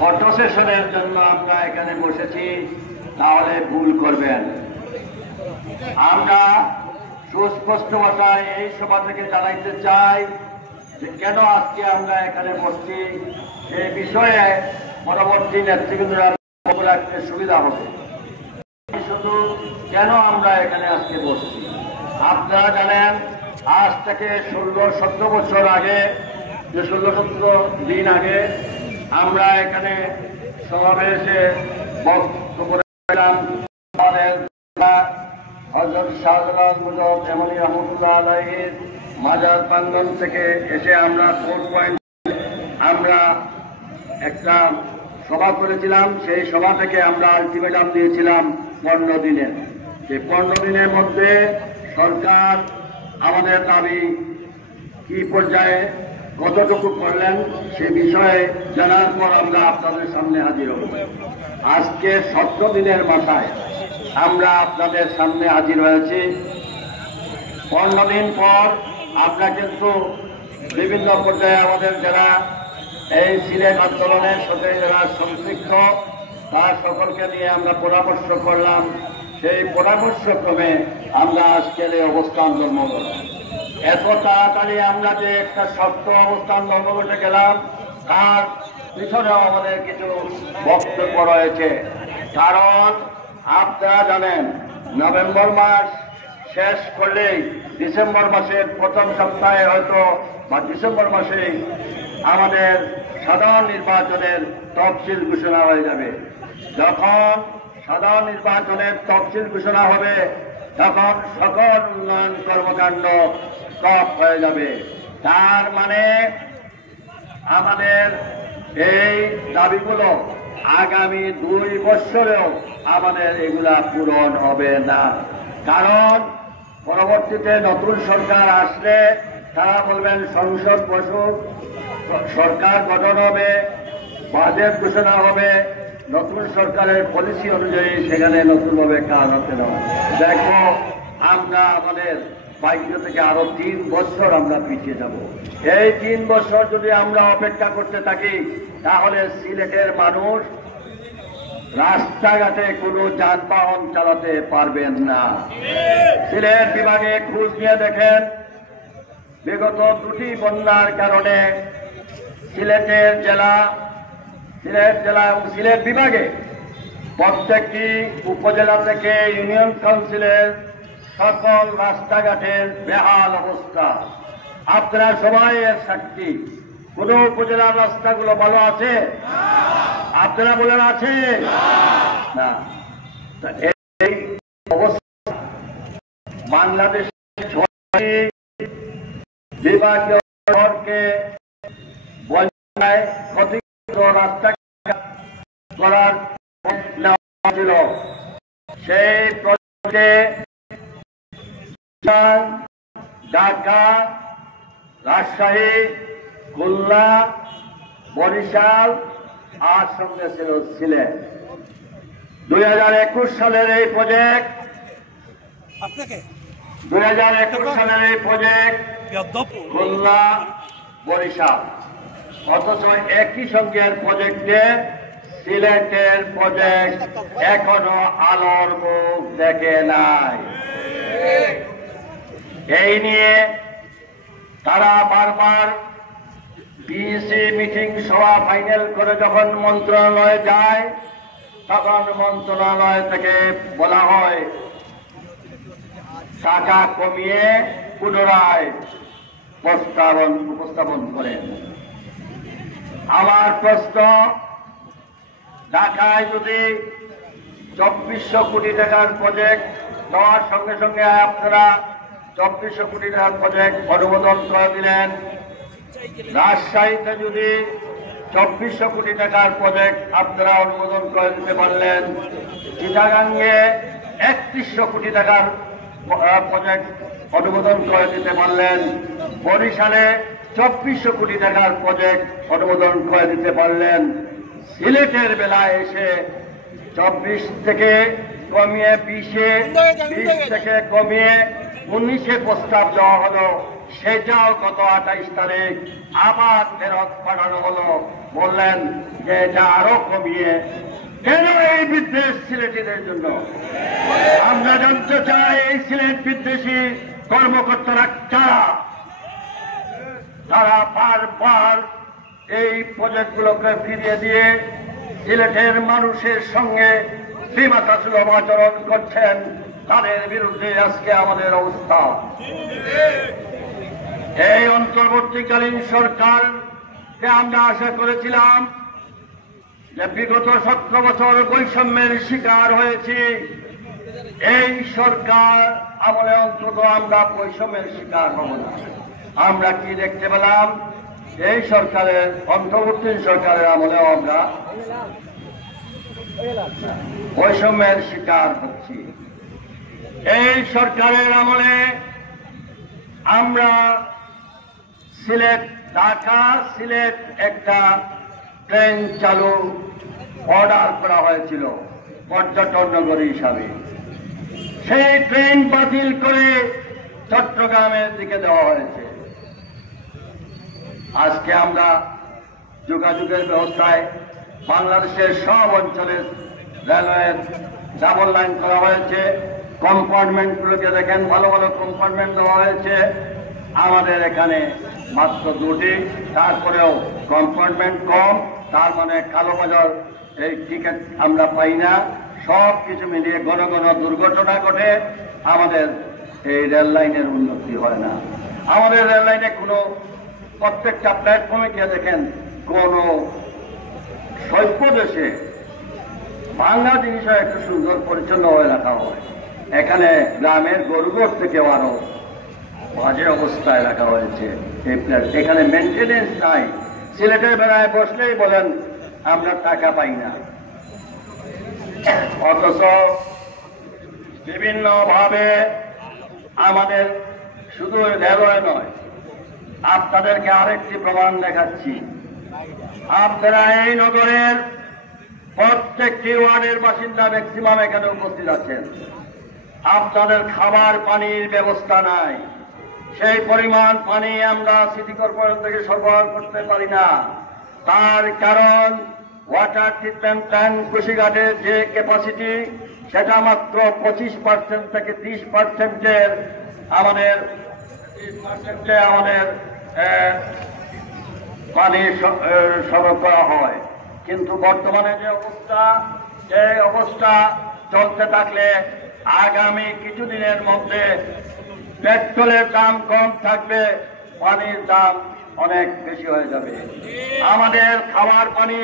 Photo সেশনের জন্য আমরা এখানে বসেছি, তাহলে ভুল করবেন। আমরা সুস্পষ্ট ভাষায় এই সভা থেকে জানাইতে চাই যে কেন আজকে আমরা এখানে বসছি, এই বিষয়ে পরবর্তী নেতৃবৃন্দরা রাখতে সুবিধা হবে। শুধু কেন আমরা এখানে আজকে বসছি, আপনারা জানেন আজ থেকে 16-17 বছর আগে, যে 16-17 দিন আগে আমরা এখানে সমাবেশে বক্তব্য রেখেছিলাম। হযরত শাহজালাল মুজাহিদ এমনি রহমতুল্লাহ আলাইহির মাজার প্রাঙ্গণ থেকে এসে আমরা কোর্ট পয়েন্ট আমরা একটা সভা করেছিলাম। সেই সভা থেকে আমরা আলটিমেটাম দিয়েছিলাম 15 দিনের। সেই 15 দিনের মধ্যে সরকার আমাদের দাবি কি পর্যায়ে কতটুকু করলেন সে বিষয়ে জানার পর আমরা আপনাদের সামনে হাজির হব। আজকে 17 দিনের মাথায় আমরা আপনাদের সামনে হাজির হয়েছি। 15 দিন পর আমরা কিন্তু বিভিন্ন পর্যায়ে আমাদের যারা এই সিলেট আন্দোলনের সাথে যারা সম্পৃক্ত তার সকলকে নিয়ে আমরা পরামর্শ করলাম। সেই পরামর্শক্রমে আমরা আজকের এই অবস্থান জন্ম করলাম। এত তাড়াতাড়ি আমরা যে একটা শক্ত অবস্থান জন্ম করতে গেলাম তার পিছনেও আমাদের কিছু বক্তব্য রয়েছে। কারণ আপনারা জানেন নভেম্বর মাস শেষ করলেই ডিসেম্বর মাসের প্রথম সপ্তাহে হয়তো বা ডিসেম্বর মাসে আমাদের সাধারণ নির্বাচনের তফসিল ঘোষণা হয়ে যাবে। যখন সাধারণ নির্বাচনের তফসিল ঘোষণা হবে তখন সকল উন্নয়ন কর্মকাণ্ড স্টপ হয়ে যাবে। তার মানে আমাদের এই দাবিগুলো আগামী 2 বছরেও আমাদের এগুলা পূরণ হবে না। কারণ পরবর্তীতে নতুন সরকার আসলে তারা বলবেন সংসদ বসুক, সরকার গঠন হবে, বাজেট ঘোষণা হবে, নতুন সরকারের পলিসি অনুযায়ী সেখানে নতুনভাবে কাজ হতে হবে। দেখো আমরা আমাদের ভাগ্য থেকে আরো 3 বছর আমরা পিছিয়ে যাব। এই 3 বছর যদি আমরা অপেক্ষা করতে থাকি তাহলে সিলেটের মানুষ রাস্তাঘাটে কোনো যানবাহন চালাতে পারবেন না। সিলেট বিভাগে খোঁজ নিয়ে দেখেন, বিগত 2টি বন্যার কারণে সিলেট জেলা এবং সিলেট বিভাগে প্রত্যেকটি উপজেলা থেকে ইউনিয়ন কাউন্সিলের সকল রাস্তাঘাটের বেহাল অবস্থা। আপনারা সবাই এর সাক্ষী। কোন উপজেলার রাস্তাগুলো ভালো আছে? আপনারা বলেন আছে না? এই অবস্থা বাংলাদেশের বিভাগীয় শহরকে বন্যায় ক্ষতিগ্রস্ত রাস্তা করার ছিল। সেই প্রজেক্টে ঢাকা, রাজশাহী, খুলনা, বরিশাল আর সঙ্গে ছিল সিলেট। 2021 সালের এই প্রজেক্ট 2021 সালের এই প্রজেক্ট খুলনা, বরিশাল, অথচ একই সঙ্গের প্রজেক্টে সিলেটের প্রজেক্ট এখনো আলোর মুখ দেখে নাই। এই নিয়ে তারা বারবার পিএসি মিটিং সভা ফাইনাল করে যখন মন্ত্রণালয়ে যায় তখন মন্ত্রণালয় থেকে বলা হয় টাকা কমিয়ে পুনরায় উপস্থাপন করেন। আমার প্রশ্ন, ঢাকায় যদি 2400 কোটি টাকার প্রজেক্ট দেওয়ার সঙ্গে সঙ্গে আপনারা 2400 কোটি টাকার প্রজেক্ট অনুমোদন করে দিলেন, রাজশাহীতে যদি 2400 কোটি টাকার প্রজেক্ট আপনারা অনুমোদন করে দিতে পারলেন, চিটাগাঙ্গে 3100 কোটি টাকার প্রজেক্ট অনুমোদন করে দিতে পারলেন, বরিশালে 2400 কোটি টাকার প্রজেক্ট অনুমোদন করে দিতে পারলেন, সিলেটের বেলায় এসে 24 থেকে কমিয়ে 20 থেকে কমিয়ে 19 প্রস্তাব দেওয়া হলো। সেটাও গত 28 তারিখ আবার ফেরত পাঠানো হলো। বললেন যে এটা আরো কমিয়ে। কেন এই বিদ্বেষ সিলেটিদের জন্য? আমরা জানতে চাই এই সিলেট বিদ্বেষী কর্মকর্তারা কারা? তারা বারবার এই প্রজেক্টগুলোকে ফিরিয়ে দিয়ে সিলেটের মানুষের সঙ্গে বিমাতাসুলভ আচরণ করছেন। তাদের বিরুদ্ধে আজকে আমাদের অবস্থা। এই অন্তর্বর্তীকালীন সরকারকে আমরা আশা করেছিলাম যে বিগত 17 বছর বৈষম্যের শিকার হয়েছি, এই সরকার আমলে অন্তত আমরা বৈষম্যের শিকার হব না। আমরা কি দেখতে পেলাম? এই সরকারের অন্তর্বর্তী সরকারের আমলেও আমরা বৈষম্যের শিকার হচ্ছি। এই সরকারের আমলে আমরা সিলেট ঢাকা সিলেট একটা ট্রেন চালু অর্ডার করা হয়েছিল পর্যটন নগরী হিসাবে। সেই ট্রেন বাতিল করে চট্টগ্রামের দিকে দেওয়া হয়েছে। আজকে আমরা যোগাযোগের ব্যবস্থায় বাংলাদেশের সব অঞ্চলের রেলওয়ের ডাবল লাইন করা হয়েছে। কম্পার্টমেন্টগুলোকে দেখেন, ভালো ভালো কম্পার্টমেন্ট দেওয়া হয়েছে। আমাদের এখানে মাত্র 2টি, তারপরেও কম্পার্টমেন্ট কম, তার মানে কালোবাজার এই টিকিট আমরা পাই না। সব কিছু মিলিয়ে ঘন ঘন দুর্ঘটনা ঘটে, আমাদের এই রেল লাইনের উন্নতি হয় না। আমাদের রেল লাইনে কোনো প্রত্যেকটা প্ল্যাটফর্মে গিয়ে দেখেন কোনো সভ্য দেশে বাংলা জিনিসও একটু সুন্দর পরিচ্ছন্ন হয়ে রাখা হয়। এখানে গ্রামের গরুঘর থেকেও আরো বাজে অবস্থায় রাখা হয়েছে এই প্ল্যাট। এখানে মেনটেনেন্স নাই। সিলেটের বেলায় বসলেই বলেন আমরা টাকা পাই না, অথচ বিভিন্নভাবে আমাদের শুধু রেলওয়ে নয়, আপনাদেরকে আরেকটি প্রমাণ দেখাচ্ছি। আপনারা এই নগরের প্রত্যেকটি ওয়ার্ডের বাসিন্দা ম্যাক্সিমাম এখানে উপস্থিত আছেন। আপনাদের খাবার পানির ব্যবস্থা নাই। সেই পরিমাণ পানি আমরা সিটি কর্পোরেশন থেকে সরবরাহ করতে পারি না। তার কারণ ওয়াটার ট্রিটমেন্ট প্ল্যান্ট কুশিঘাটের যে ক্যাপাসিটি সেটা মাত্র 25% থেকে 30% আমাদের পানি সরবরাহ করা হয়। কিন্তু বর্তমানে যে অবস্থা চলতে থাকলে আগামী কিছুদিনের মধ্যে পেট্রোলের দাম কম থাকবে, পানির দাম অনেক বেশি হয়ে যাবে। আমাদের খাবার পানি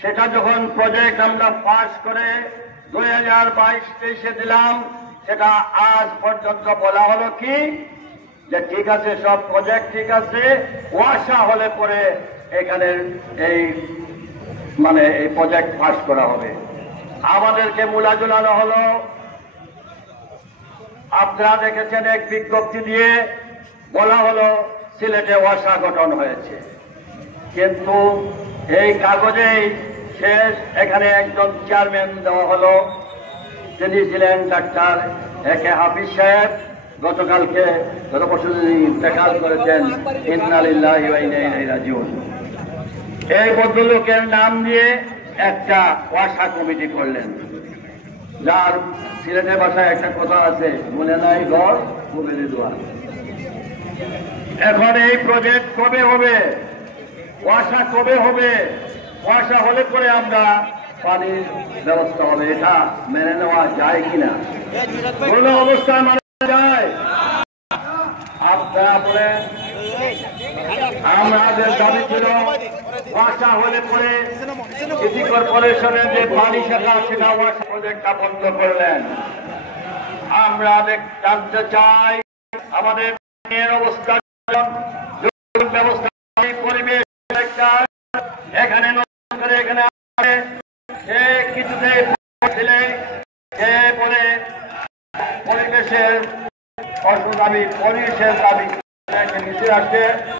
সেটা যখন প্রজেক্ট আমরা পাস করে 2022-23 দিলাম, সেটা আজ পর্যন্ত বলা হলো কি যে ঠিক আছে, সব প্রজেক্ট ঠিক আছে, ওয়াসা হলে পরে এখানে এই প্রজেক্ট পাস করা হবে। আমাদেরকে মূলা ঝুলানো হলো। আপনারা দেখেছেন এক বিজ্ঞপ্তি দিয়ে বলা হলো সিলেটে ওয়াসা গঠন হয়েছে, কিন্তু এই কাগজেই শেষ। এখানে একজন চেয়ারম্যান দেওয়া হলো, তিনি ছিলেন ডাক্তার একে হাফিজ সাহেব। গত বছর ইন্তেকাল করেছেন। ইন্না লিল্লাহি ওয়া ইন্না ইলাইহি রাজিউন। এই ভদ্রলোকের নাম দিয়ে একটা ওয়াসা কমিটি করলেন, যার সিলেটের ভাষায় একটা কথা আছে, মনে নাই ঘর মোবাইলে দোয়া। এখন এই প্রজেক্ট কবে হবে? ওয়াসা কবে হবে? ওয়াসা হলে পরে আমরা পানির ব্যবস্থা হবে। এটা মেনে নেওয়া যায় কিনা? কোন অবস্থায় মানা যায়? আপনারা বলেন। আমাদের দাবি ছিল ওয়াসা হলে পরে সিটি কর্পোরেশনের যে পানি শাখা সেটা ওয়াসা প্রজেক্টটা বন্ধ করলেন। আমরা জানতে চাই আমাদের অবস্থা, ব্যবস্থা, পরিবেশ এখানে এখানে সে কিছুতে সে বলে পরিবেশের দাবি, পরিবেশের দাবি নিচে আসছে।